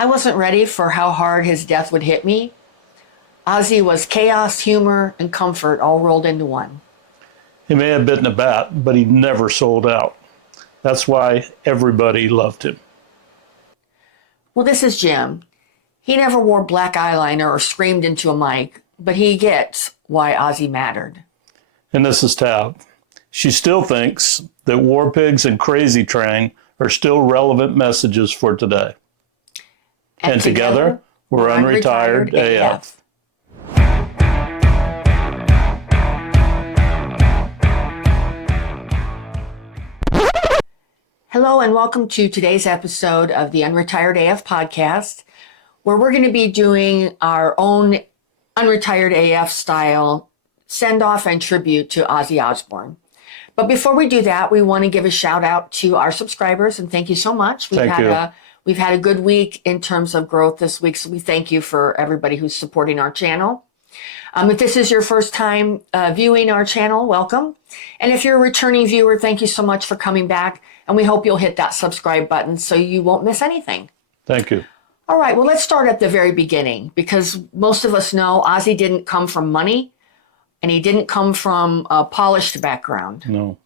I wasn't ready for how hard his death would hit me. Ozzy was chaos, humor, and comfort all rolled into one. He may have bitten a bat, but he never sold out. That's why everybody loved him. Well, this is Jim. He never wore black eyeliner or screamed into a mic, but he gets why Ozzy mattered. And this is Tab. She still thinks that War Pigs and Crazy Train are still relevant messages for today. And together, we're Unretired AF. Hello and welcome to today's episode of the Unretired AF podcast, where we're going to be doing our own Unretired AF style send-off and tribute to Ozzy Osbourne. But before we do that, we want to give a shout out to our subscribers and thank you so much. We've had a good week in terms of growth this week, so we thank you for everybody who's supporting our channel. If this is your first time viewing our channel, welcome. And if you're a returning viewer, thank you so much for coming back. And we hope you'll hit that subscribe button so you won't miss anything. Thank you. All right, well, let's start at the very beginning because most of us know Ozzy didn't come from money and he didn't come from a polished background. No.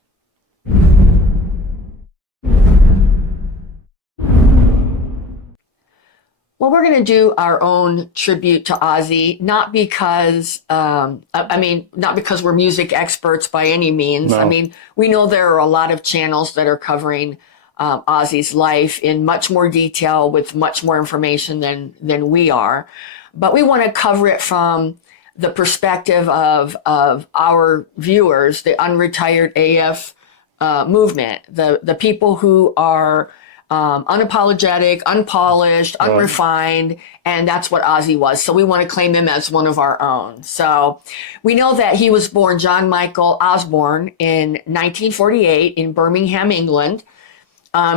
Well, we're going to do our own tribute to Ozzy, not because, not because we're music experts by any means. No. I mean, we know there are a lot of channels that are covering Ozzy's life in much more detail with much more information than we are. But we want to cover it from the perspective of our viewers, the Unretired AF movement, the people who are unapologetic, unpolished, unrefined, and that's what Ozzy was. So we want to claim him as one of our own. So we know that he was born John Michael Osbourne in 1948 in Birmingham, England.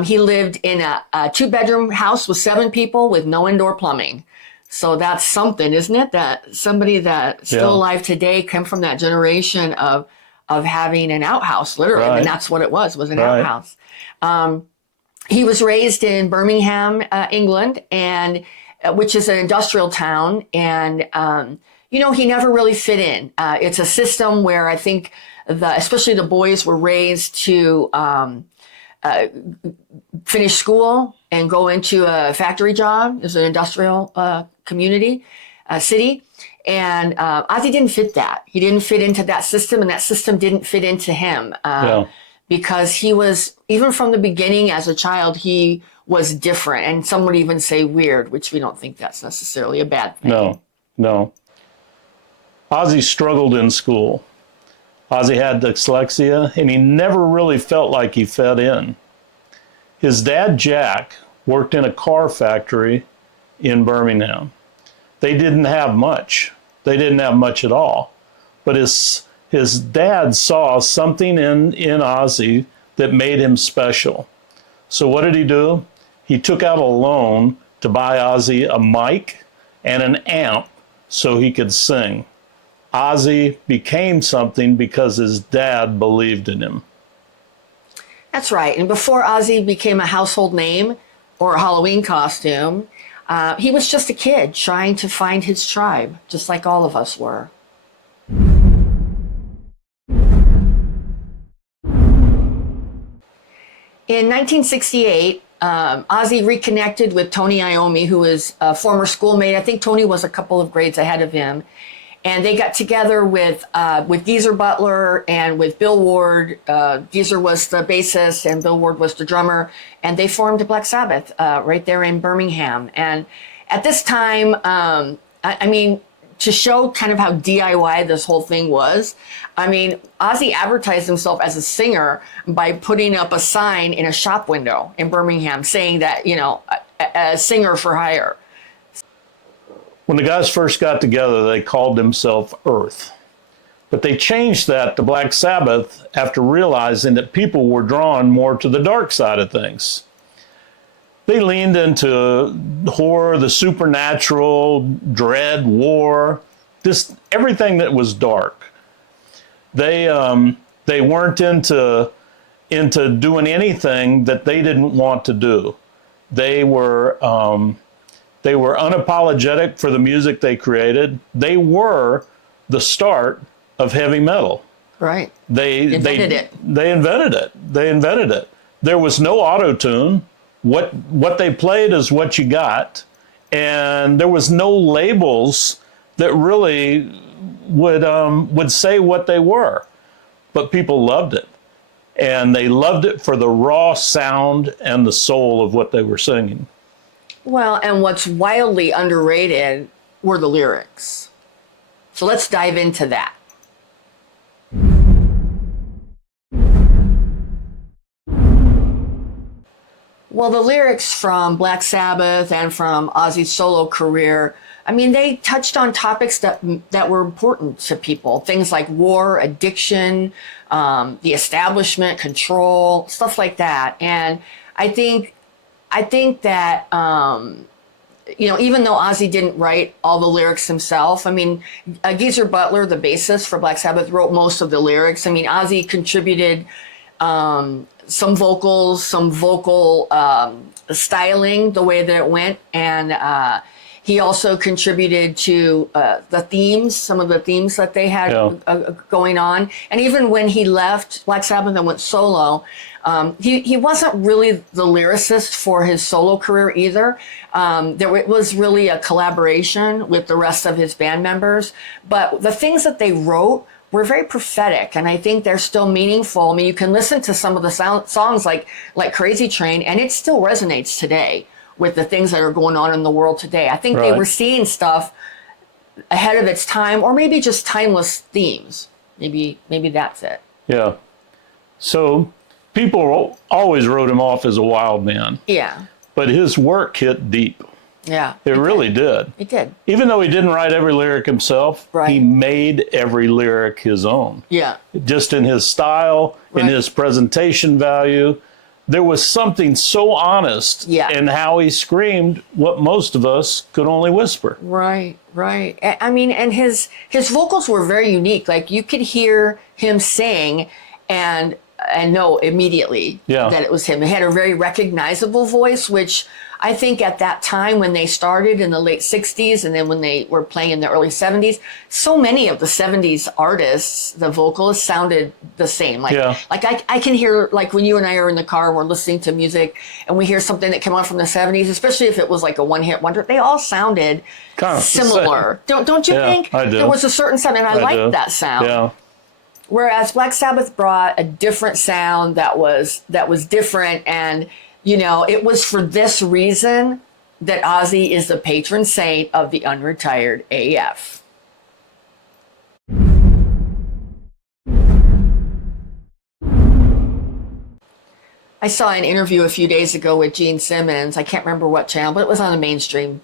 He lived in a two-bedroom house with 7 people with no indoor plumbing. So that's something, isn't it? That somebody that's still alive today came from that generation of having an outhouse, literally. Right. And that's what it was an outhouse. He was raised in Birmingham, England, and which is an industrial town. And, he never really fit in. It's a system where I think especially the boys were raised to finish school and go into a factory job. It's an industrial community, city. And Ozzy didn't fit that. He didn't fit into that system, and that system didn't fit into him. Because he was, even from the beginning as a child, he was different. And some would even say weird, which we don't think that's necessarily a bad thing. No. Ozzy struggled in school. Ozzy had dyslexia, and he never really felt like he fit in. His dad, Jack, worked in a car factory in Birmingham. They didn't have much. They didn't have much at all. But his dad saw something in Ozzy that made him special. So what did he do? He took out a loan to buy Ozzy a mic and an amp so he could sing. Ozzy became something because his dad believed in him. That's right. And before Ozzy became a household name or a Halloween costume, he was just a kid trying to find his tribe, just like all of us were. In 1968, Ozzy reconnected with Tony Iommi, who was a former schoolmate. I think Tony was a couple of grades ahead of him. And they got together with Geezer Butler and with Bill Ward. Geezer was the bassist and Bill Ward was the drummer. And they formed Black Sabbath right there in Birmingham. And at this time, to show kind of how DIY this whole thing was, Ozzy advertised himself as a singer by putting up a sign in a shop window in Birmingham saying that, a singer for hire. When the guys first got together, they called themselves Earth. But they changed that to Black Sabbath after realizing that people were drawn more to the dark side of things. They leaned into horror, the supernatural, dread, war, everything that was dark. They weren't into doing anything that they didn't want to do. They were They were unapologetic for the music they created. They were the start of heavy metal. Right. They Invented it. They invented it. They invented it. There was no auto-tune. What they played is what you got. And there was no labels that really would say what they were. But people loved it. And they loved it for the raw sound and the soul of what they were singing. Well, and what's wildly underrated were the lyrics. So let's dive into that. Well, the lyrics from Black Sabbath and from Ozzy's solo career, I mean, they touched on topics that were important to people. Things like war, addiction, the establishment, control, stuff like that. And I think that, even though Ozzy didn't write all the lyrics himself, I mean, Geezer Butler, the bassist for Black Sabbath, wrote most of the lyrics. I mean, Ozzy contributed some vocals, some vocal styling, the way that it went. And he also contributed to the themes, some of the themes that they had going on. And even when he left Black Sabbath and went solo, he wasn't really the lyricist for his solo career either. It was really a collaboration with the rest of his band members. But the things that they wrote were very prophetic, and I think they're still meaningful. I mean, you can listen to some of the songs like Crazy Train, and it still resonates today with the things that are going on in the world today. I think they were seeing stuff ahead of its time, or maybe just timeless themes. Maybe that's it. Yeah. So people always wrote him off as a wild man. Yeah. But his work hit deep. Yeah. It really did. It did. Even though he didn't write every lyric himself, he made every lyric his own. Yeah. Just in his style, in his presentation value. There was something so honest in how he screamed what most of us could only whisper. Right. I mean, and his vocals were very unique. Like, you could hear him sing and know immediately that it was him. He had a very recognizable voice, which I think at that time when they started in the late 60s and then when they were playing in the early 70s, so many of the 70s artists, the vocalists sounded the same. Like I can hear, like when you and I are in the car and we're listening to music and we hear something that came on from the 70s, especially if it was like a one-hit wonder, they all sounded kind of similar. Don't you think? I do. There was a certain sound, and I liked that sound. Yeah. Whereas Black Sabbath brought a different sound that was different, and it was for this reason that Ozzy is the patron saint of the Unretired AF. I saw an interview a few days ago with Gene Simmons. I can't remember what channel, but it was on a mainstream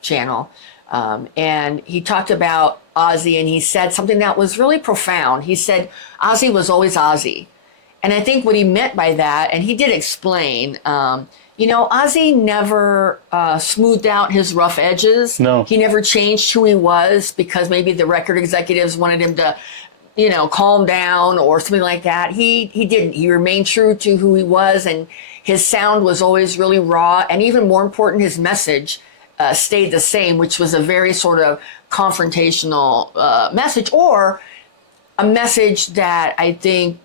channel. And he talked about Ozzy, and he said something that was really profound. He said Ozzy was always Ozzy. And I think what he meant by that, and he did explain, Ozzy never smoothed out his rough edges. No. He never changed who he was because maybe the record executives wanted him to, calm down or something like that. He didn't. He remained true to who he was, and his sound was always really raw. And even more important, his message stayed the same, which was a very sort of confrontational message, or a message that I think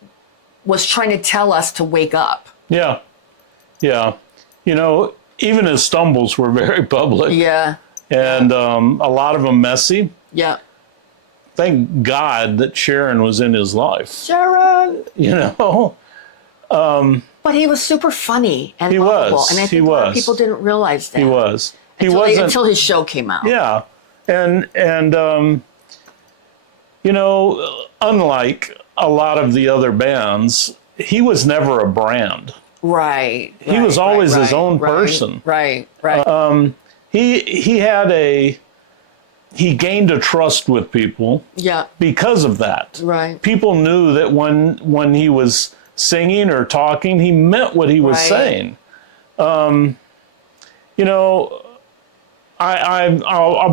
was trying to tell us to wake up. Yeah. Even his stumbles were very public. Yeah. And a lot of them messy. Yeah. Thank God that Sharon was in his life. Sharon! But he was super funny and lovable. And I think a lot of people didn't realize that. He was. Until his show came out. Yeah. And unlike a lot of the other bands, he was never a brand. Right. He was always his own person. Right. He gained a trust with people. Yeah. Because of that. Right. People knew that when he was singing or talking, he meant what he was saying. I'll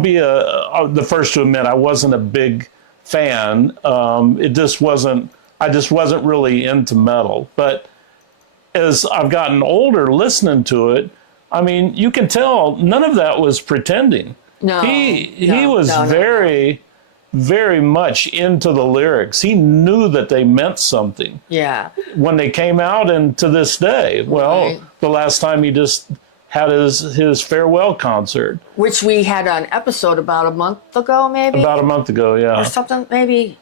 be the first to admit I wasn't a big fan. I just wasn't really into metal. But as I've gotten older listening to it, I mean, you can tell none of that was pretending. No, He was very, very much into the lyrics. He knew that they meant something. Yeah. When they came out, and to this day, well, the last time he just had his farewell concert. Which we had an episode about a month ago, maybe? About a month ago, yeah. Or something, maybe.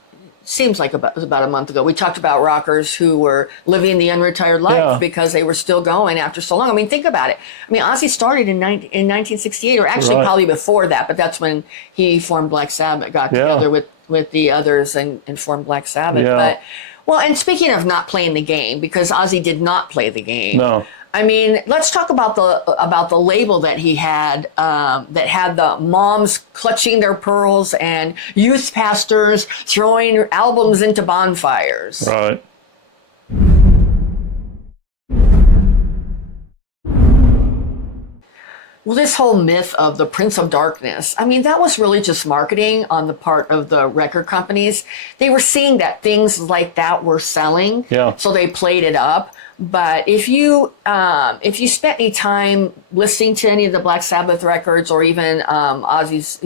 Seems like it was about a month ago. We talked about rockers who were living the unretired life because they were still going after so long. I mean, think about it. I mean, Ozzy started in 1968, or actually probably before that, but that's when he formed Black Sabbath, got together with the others and formed Black Sabbath. Yeah. But, well, and speaking of not playing the game, because Ozzy did not play the game. No. I mean, let's talk about the label that he had, that had the moms clutching their pearls and youth pastors throwing albums into bonfires. Right. Well, this whole myth of the Prince of Darkness, I mean, that was really just marketing on the part of the record companies. They were seeing that things like that were selling, so they played it up. But if you spent any time listening to any of the Black Sabbath records, or even Ozzy's,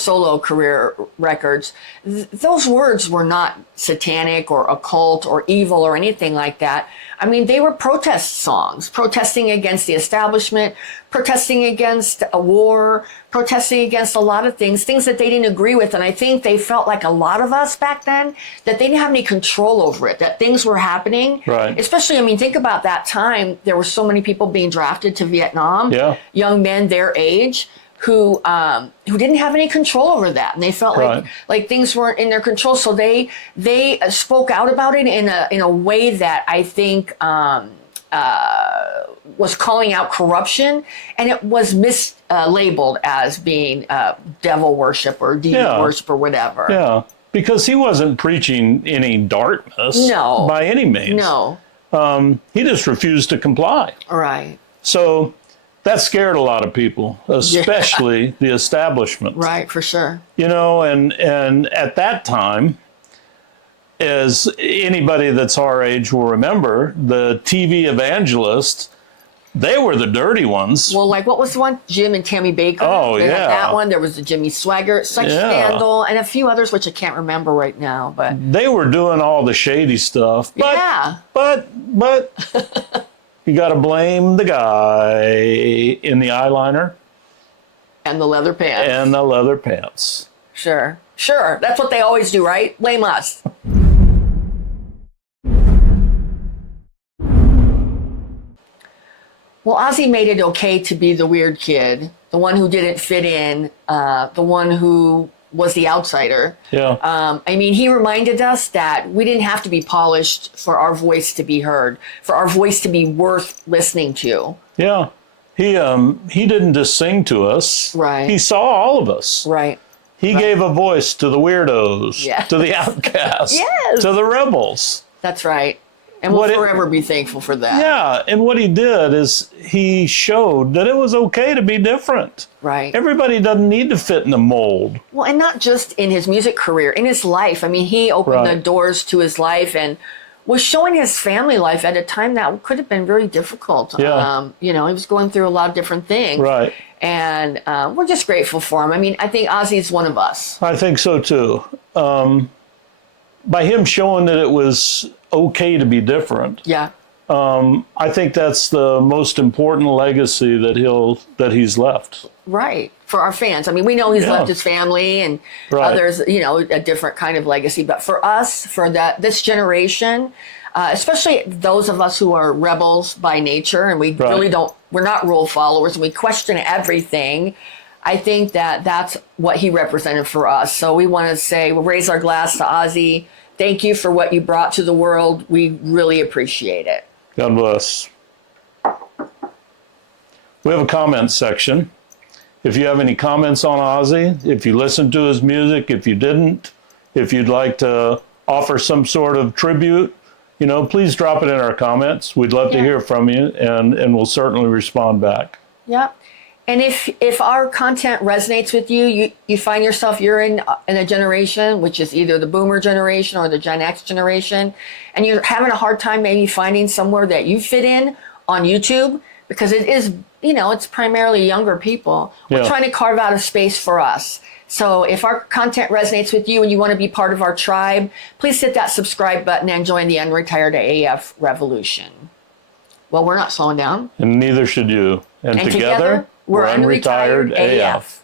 solo career records, those words were not satanic or occult or evil or anything like that. I mean, they were protest songs, protesting against the establishment, protesting against a war, protesting against a lot of things that they didn't agree with. And I think they felt like a lot of us back then, that they didn't have any control over it, that things were happening. Right. Especially, I mean, think about that time. There were so many people being drafted to Vietnam, young men their age, who didn't have any control over that, and they felt like things weren't in their control. So they spoke out about it in a way that I think was calling out corruption, and it was mislabeled as being devil worship or demon worship or whatever. Yeah, because he wasn't preaching any darkness. No, by any means. No, he just refused to comply. Right. So that scared a lot of people, especially the establishment. Right, for sure. And at that time, as anybody that's our age will remember, the TV evangelists, they were the dirty ones. Well, like, what was the one? Jim and Tammy Baker. Oh, they yeah. had that one. There was the Jimmy Swaggart sex scandal, and a few others which I can't remember right now. But they were doing all the shady stuff. But you got to blame the guy in the eyeliner. And the leather pants. Sure. That's what they always do, right? Blame us. Well, Ozzy made it okay to be the weird kid, the one who didn't fit in, the one who was the outsider. Yeah. I mean, he reminded us that we didn't have to be polished for our voice to be heard, for our voice to be worth listening to. Yeah. He didn't just sing to us. Right. He saw all of us. Right. He gave a voice to the weirdos, to the outcasts, to the rebels. That's right. And we'll forever be thankful for that. Yeah, and what he did is he showed that it was okay to be different. Right. Everybody doesn't need to fit in a mold. Well, and not just in his music career, in his life. I mean, he opened the doors to his life and was showing his family life at a time that could have been very difficult. Yeah. He was going through a lot of different things. Right. And we're just grateful for him. I mean, I think Ozzy's one of us. I think so, too. By him showing that it was okay to be different. Yeah. I think that's the most important legacy that he's left. Right. For our fans. I mean, we know he's left his family and others, a different kind of legacy. But for us, for this generation, especially those of us who are rebels by nature, and we really we're not rule followers, and we question everything. I think that's what he represented for us. So we want to we'll raise our glass to Ozzy. Thank you for what you brought to the world. We really appreciate it. God bless. We have a comment section. If you have any comments on Ozzy, if you listened to his music, if you didn't, if you'd like to offer some sort of tribute, please drop it in our comments. We'd love to hear from you, and we'll certainly respond back. Yeah. And if our content resonates with you, you find yourself, you're in a generation, which is either the boomer generation or the Gen X generation, and you're having a hard time maybe finding somewhere that you fit in on YouTube, because it it's primarily younger people. We're Yeah. trying to carve out a space for us. So if our content resonates with you and you want to be part of our tribe, please hit that subscribe button and join the Unretired AF revolution. Well, we're not slowing down. And neither should you. And together, we're Unretired AF.